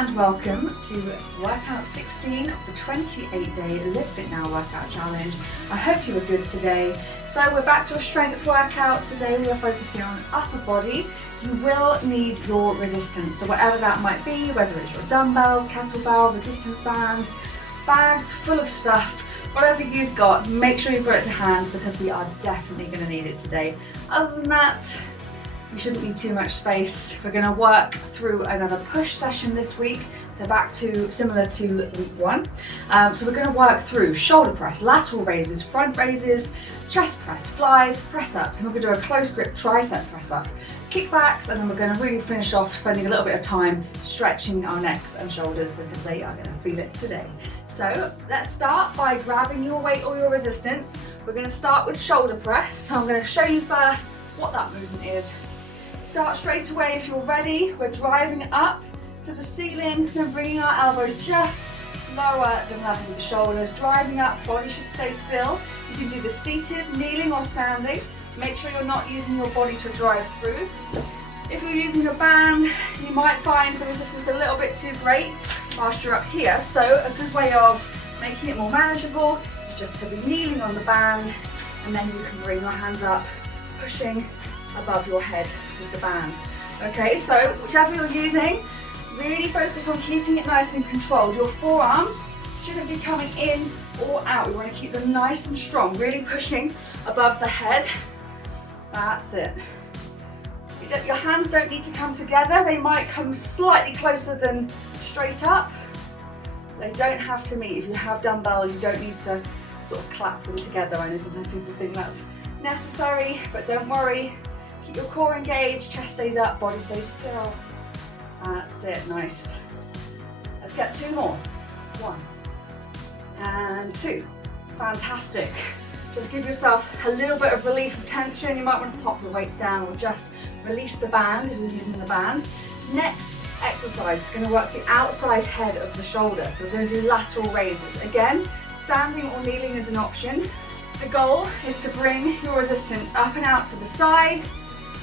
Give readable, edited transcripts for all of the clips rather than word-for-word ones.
and welcome to workout 16 of the 28-day LiveFitNow workout challenge. I hope you were good today. So we're back to a strength workout. Today we are focusing on upper body. You will need your resistance, so whatever that might be, whether it's your dumbbells, kettlebell, resistance band, bags full of stuff, whatever you've got, make sure you've got it to hand because we are definitely going to need it today. Other than that, you shouldn't need too much space. We're going to work through another push session this week, so back to similar to week one. So we're going to work through shoulder press, lateral raises, front raises, chest press, flies, press ups, and we're going to do a close grip tricep press up, kickbacks, and then we're going to really finish off spending a little bit of time stretching our necks and shoulders because they are going to feel it today. So let's start by grabbing your weight or your resistance. We're going to start with shoulder press. So I'm going to show you first what that movement is. Start straight away if you're ready. We're driving up to the ceiling, then bringing our elbows just lower than level with the shoulders. Driving up, body should stay still. You can do this seated, kneeling or standing. Make sure you're not using your body to drive through. If you're using a band, you might find the resistance a little bit too great whilst you're up here. So a good way of making it more manageable is just to be kneeling on the band, and then you can bring your hands up, pushing above your head with the band. Okay, so whichever you're using, really focus on keeping it nice and controlled. Your forearms shouldn't be coming in or out. We want to keep them nice and strong, really pushing above the head. That's it. Your hands don't need to come together. They might come slightly closer than straight up. They don't have to meet. If you have dumbbells, you don't need to sort of clap them together. I know sometimes people think that's necessary, but don't worry. Keep your core engaged, chest stays up, body stays still. That's it, nice. Let's get two more. 1 and 2. Fantastic. Just give yourself a little bit of relief of tension. You might want to pop the weights down or just release the band if you're using the band. Next exercise is going to work the outside head of the shoulder. So we're going to do lateral raises. Again, standing or kneeling is an option. The goal is to bring your resistance up and out to the side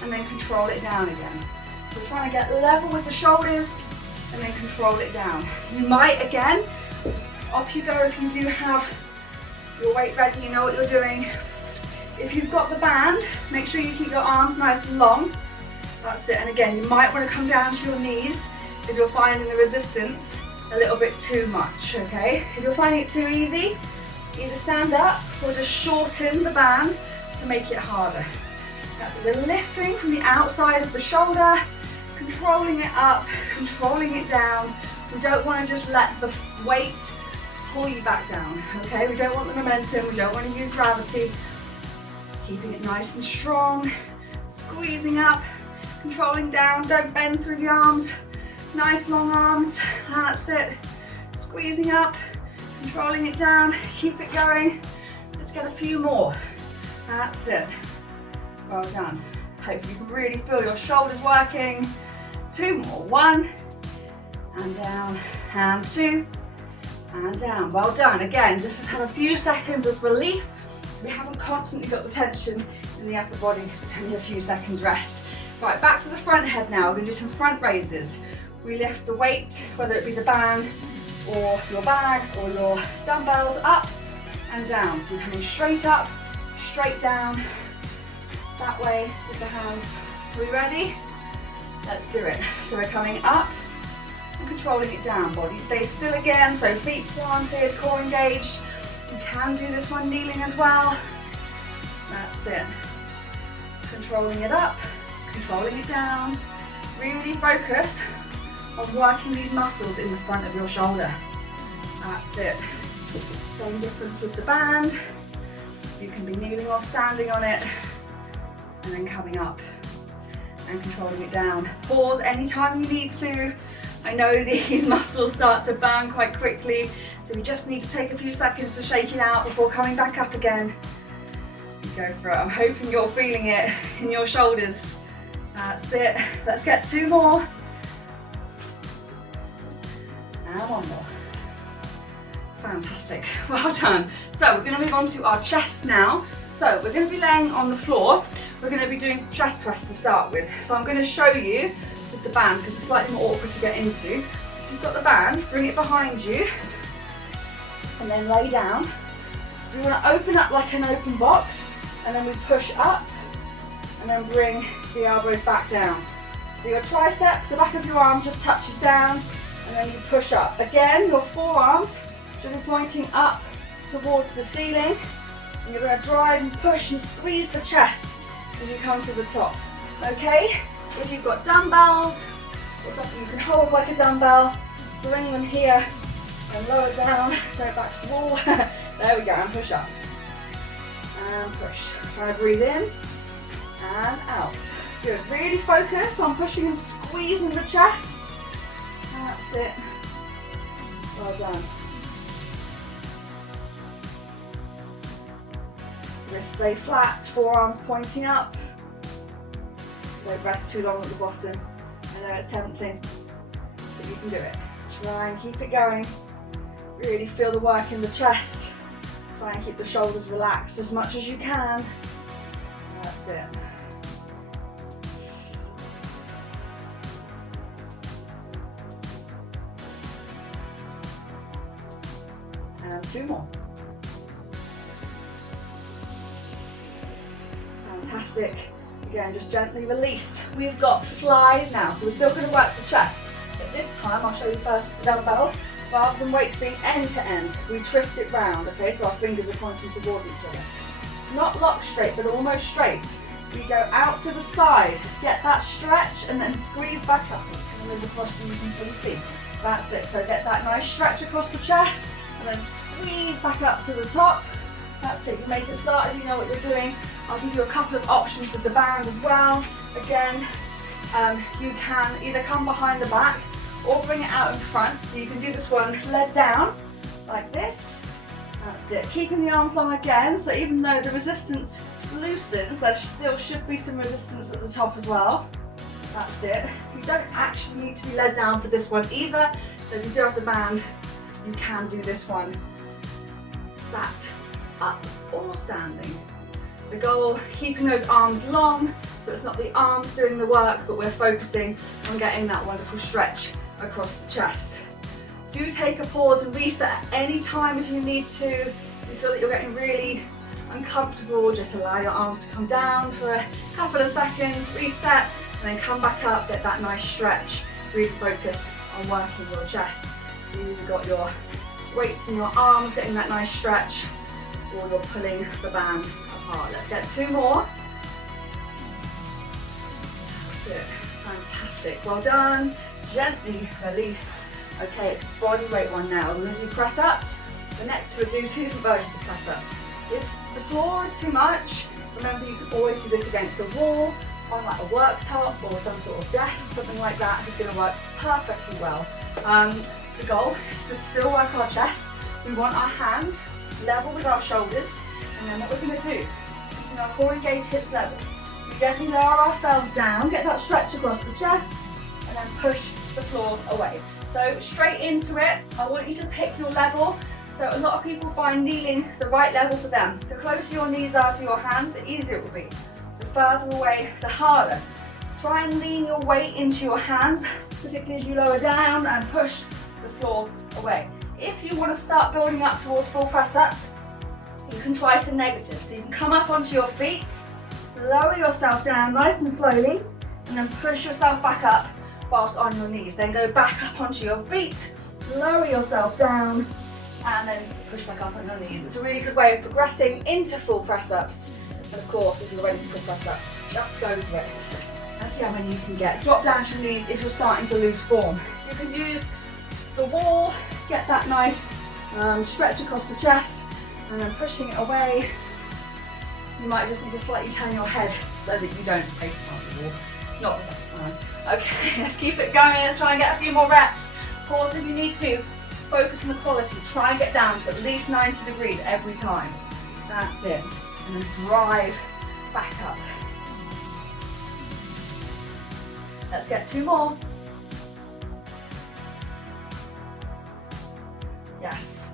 and then control it down again. So we're trying to get level with the shoulders and then control it down. You might, again, off you go if you do have your weight ready, you know what you're doing. If you've got the band, make sure you keep your arms nice and long. That's it. And again, you might want to come down to your knees if you're finding the resistance a little bit too much, okay? If you're finding it too easy, either stand up or just shorten the band to make it harder. That's it. We're lifting from the outside of the shoulder, controlling it up, controlling it down. We don't want to just let the weight pull you back down, okay? We don't want the momentum, we don't want to use gravity. Keeping it nice and strong, squeezing up, controlling down, don't bend through the arms. Nice long arms, that's it. Squeezing up, controlling it down, keep it going. Let's get a few more. That's it. Well done. Hopefully you can really feel your shoulders working. 2 more. 1 and down, and 2 and down. Well done. Again, just have a few seconds of relief. We haven't constantly got the tension in the upper body because it's only a few seconds rest. Right, back to the front head now. We're going to do some front raises. We lift the weight, whether it be the band or your bags or your dumbbells, up and down. So we're coming straight up, straight down, that way with the hands. Are we ready? Let's do it. So we're coming up and controlling it down. Body stays still again, so feet planted, core engaged. You can do this one kneeling as well. That's it. Controlling it up, controlling it down. Really focus on working these muscles in the front of your shoulder. That's it. Same difference with the band. You can be kneeling or standing on it, and then coming up and controlling it down. Pause anytime you need to. I know these muscles start to burn quite quickly, so we just need to take a few seconds to shake it out before coming back up again. Go for it. I'm hoping you're feeling it in your shoulders. That's it. Let's get 2 more. And 1 more. Fantastic. Well done. So we're going to move on to our chest now. So we're going to be laying on the floor. We're going to be doing chest press to start with. So I'm going to show you with the band because it's slightly more awkward to get into. If you've got the band, bring it behind you and then lay down. So you want to open up like an open box, and then we push up and then bring the elbows back down. So your tricep, the back of your arm just touches down, and then you push up. Again, your forearms should be pointing up towards the ceiling, and you're going to drive and push and squeeze the chest as you come to the top. Okay? If you've got dumbbells or something you can hold like a dumbbell, bring them here and lower down, go back to the wall. There we go, and push up. And push. Try to breathe in and out. Good. Really focus on pushing and squeezing the chest. That's it. Well done. Wrists stay flat, forearms pointing up. Don't rest too long at the bottom. I know it's tempting, but you can do it. Try and keep it going. Really feel the work in the chest. Try and keep the shoulders relaxed as much as you can. That's it. And 2 more. Fantastic. Again, just gently release. We've got flies now, so we're still going to work the chest. But this time, I'll show you first the dumbbells. Rather than weights being end to end, we twist it round, okay? So our fingers are pointing towards each other. Not locked straight, but almost straight. We go out to the side, get that stretch, and then squeeze back up. I'm just going to move across so you can fully see. That's it. So get that nice stretch across the chest, and then squeeze back up to the top. That's it. You make it start if you know what you're doing. I'll give you a couple of options with the band as well. Again, you can either come behind the back or bring it out in front. So you can do this one leg down, like this. That's it. Keeping the arms long again, so even though the resistance loosens, there still should be some resistance at the top as well. That's it. You don't actually need to be led down for this one either. So if you do have the band, you can do this one sat, up or standing. The goal, keeping those arms long, so it's not the arms doing the work, but we're focusing on getting that wonderful stretch across the chest. Do take a pause and reset at any time if you need to. If you feel that you're getting really uncomfortable, just allow your arms to come down for a couple of seconds, reset, and then come back up, get that nice stretch. Really focus on working your chest. So you've got your weights in your arms, getting that nice stretch, or you're pulling the band apart. Let's get 2 more. That's it. Fantastic. Well done. Gently release. Okay, it's a body weight one now. We're going to do press ups. The next we'll do 2 different versions of press ups. If the floor is too much, remember you can always do this against the wall, on like a worktop or some sort of desk, something like that. It's going to work perfectly well. The goal is to still work our chest. We want our hands level with our shoulders, and then what we're going to do, keeping our core engaged, hips level. We gently lower ourselves down, get that stretch across the chest, and then push the floor away. So straight into it, I want you to pick your level. So a lot of people find kneeling the right level for them. The closer your knees are to your hands, the easier it will be. The further away, the harder. Try and lean your weight into your hands, particularly as you lower down and push the floor away. If you want to start building up towards full press ups, you can try some negatives. So you can come up onto your feet, lower yourself down nice and slowly, and then push yourself back up whilst on your knees. Then go back up onto your feet, lower yourself down, and then push back up on your knees. It's a really good way of progressing into full press ups. And of course, if you're ready for full press ups, just go for it. Let's see how many you can get. Drop down to your knees if you're starting to lose form. You can use the wall, get that nice stretch across the chest, and then pushing it away. You might just need to slightly turn your head so that you don't face plant the wall. Not the best plan. Okay, let's keep it going. Let's try and get a few more reps. Pause if you need to. Focus on the quality. Try and get down to at least 90 degrees every time. That's it. And then drive back up. Let's get 2 more. Yes.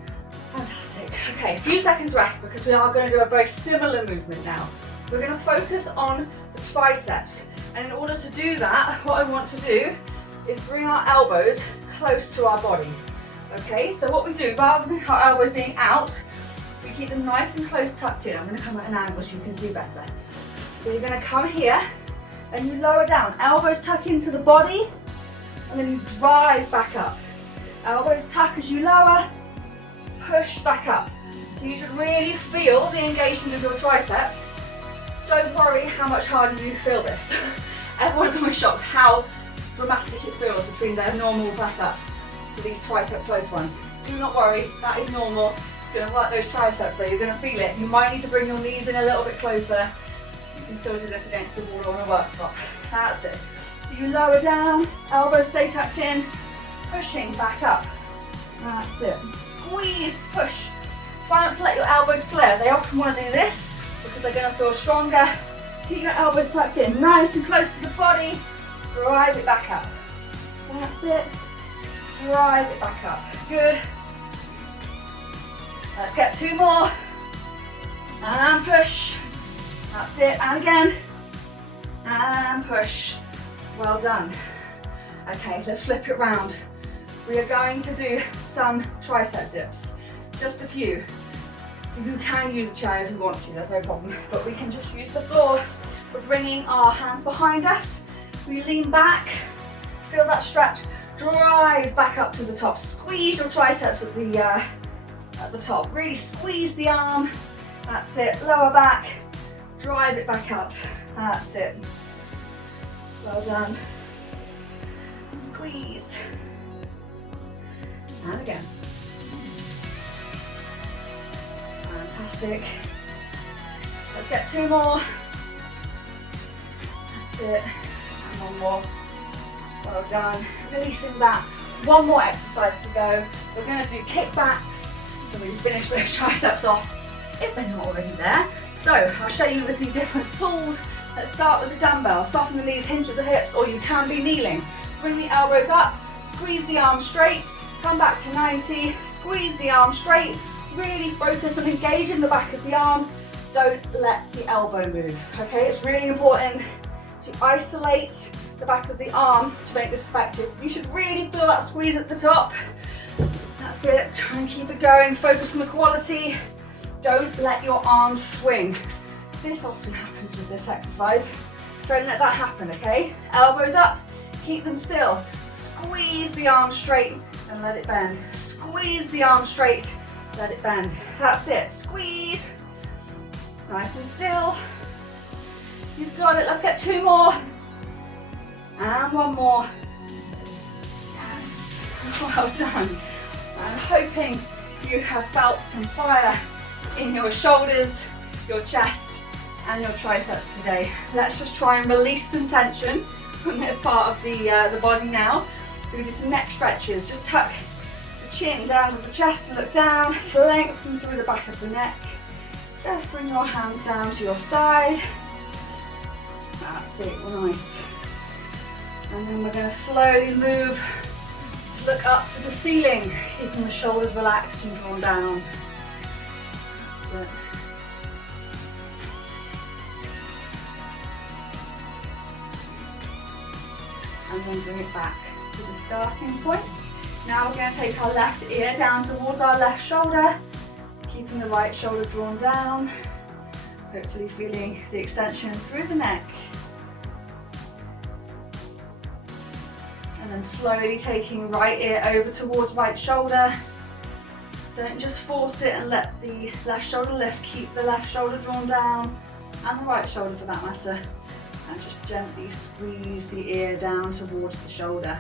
Fantastic. Okay, a few seconds rest because we are going to do a very similar movement now. We're going to focus on the triceps. And in order to do that, what I want to do is bring our elbows close to our body. Okay, so what we do, rather than our elbows being out, we keep them nice and close tucked in. I'm going to come at an angle so you can see better. So you're going to come here and you lower down. Elbows tuck into the body and then you drive back up. Elbows tuck as you lower, push back up. So you should really feel the engagement of your triceps. Don't worry how much harder you feel this. Everyone's always shocked how dramatic it feels between their normal press-ups to these tricep close ones. Do not worry, that is normal. It's going to work those triceps, so you're going to feel it. You might need to bring your knees in a little bit closer. You can still do this against the wall on a worktop. That's it. So you lower down, elbows stay tucked in, pushing back up. That's it. Squeeze, push. Try not to let your elbows flare. They often want to do this because they're going to feel stronger. Keep your elbows tucked in, nice and close to the body. Drive it back up. That's it. Drive it back up. Good. Let's get 2 more. And push. That's it. And again. And push. Well done. Okay, let's flip it round. We are going to do some tricep dips. Just a few. So you can use a chair if you want to, that's no problem. But we can just use the floor. We're bringing our hands behind us. We lean back, feel that stretch, drive back up to the top. Squeeze your triceps at the top. Really squeeze the arm. That's it. Lower back, drive it back up. That's it. Well done. Squeeze. And again. Fantastic. Let's get 2 more. That's it. And 1 more. Well done. Releasing that. 1 more exercise to go. We're going to do kickbacks. So we finish those triceps off if they're not already there. So I'll show you with the different tools. Let's start with the dumbbell. Soften the knees, hinge at the hips, or you can be kneeling. Bring the elbows up, squeeze the arms straight, come back to 90, squeeze the arm straight. Really focus on engaging the back of the arm. Don't let the elbow move, okay? It's really important to isolate the back of the arm to make this effective. You should really feel that squeeze at the top. That's it, try and keep it going. Focus on the quality. Don't let your arms swing. This often happens with this exercise. Don't let that happen, okay? Elbows up, keep them still. Squeeze the arm straight and let it bend. Squeeze the arm straight, let it bend. That's it, squeeze. Nice and still. You've got it, let's get 2 more. And 1 more. Yes, well done. I'm hoping you have felt some fire in your shoulders, your chest, and your triceps today. Let's just try and release some tension from this part of the body now. We're going to do some neck stretches. Just tuck the chin down to the chest and look down to lengthen through the back of the neck. Just bring your hands down to your side. That's it, nice. And then we're going to slowly move to look up to the ceiling, keeping the shoulders relaxed and drawn down. That's it. And then bring it back to the starting point. Now we're going to take our left ear down towards our left shoulder, keeping the right shoulder drawn down, hopefully feeling the extension through the neck. And then slowly taking right ear over towards right shoulder. Don't just force it and let the left shoulder lift. Keep the left shoulder drawn down, and the right shoulder for that matter. And just gently squeeze the ear down towards the shoulder.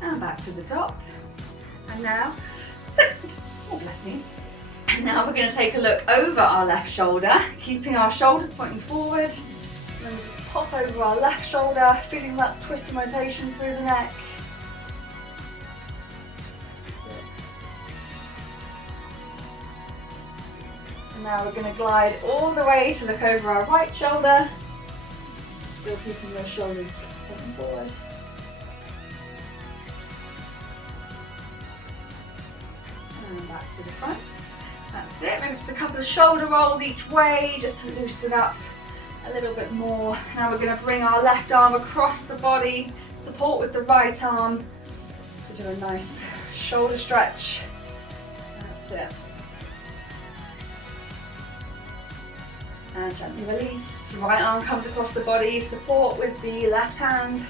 And back to the top. And now, oh bless me. And now we're going to take a look over our left shoulder, keeping our shoulders pointing forward. And then we'll just pop over our left shoulder, feeling that twist and rotation through the neck. That's it. And now we're going to glide all the way to look over our right shoulder, still keeping those shoulders pointing forward. And back to the front. That's it, maybe just a couple of shoulder rolls each way, just to loosen up a little bit more. Now we're going to bring our left arm across the body, Support with the right arm to do a nice shoulder stretch. That's it. And gently release. Right arm comes across the body. Support with the left hand.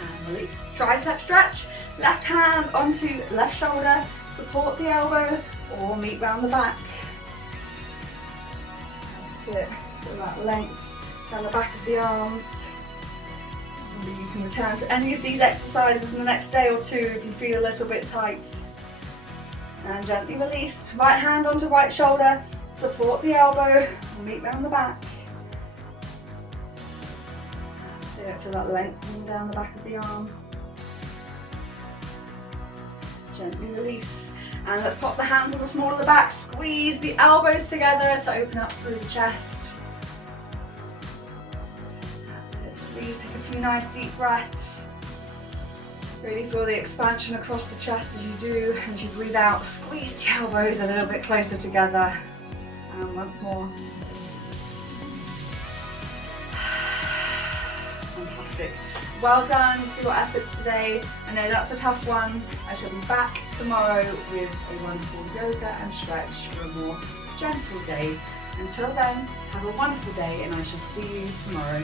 And release. Tricep stretch. Left hand onto left shoulder. Support the elbow or meet round the back. That's it. Feel that length down the back of the arms. And you can return to any of these exercises in the next day or two if you feel a little bit tight. And gently release. Right hand onto right shoulder. Support the elbow and meet round the back. That's it. Feel that lengthening down the back of the arm. Gently release. And let's pop the hands on the small of the back. Squeeze the elbows together to open up through the chest. That's it. Squeeze. Take a few nice deep breaths. Really feel the expansion across the chest as you do. As you breathe out, squeeze the elbows a little bit closer together. And once more. Fantastic. Well done for your efforts today. I know that's a tough one. I shall be back tomorrow with a wonderful yoga and stretch for a more gentle day. Until then, have a wonderful day and I shall see you tomorrow.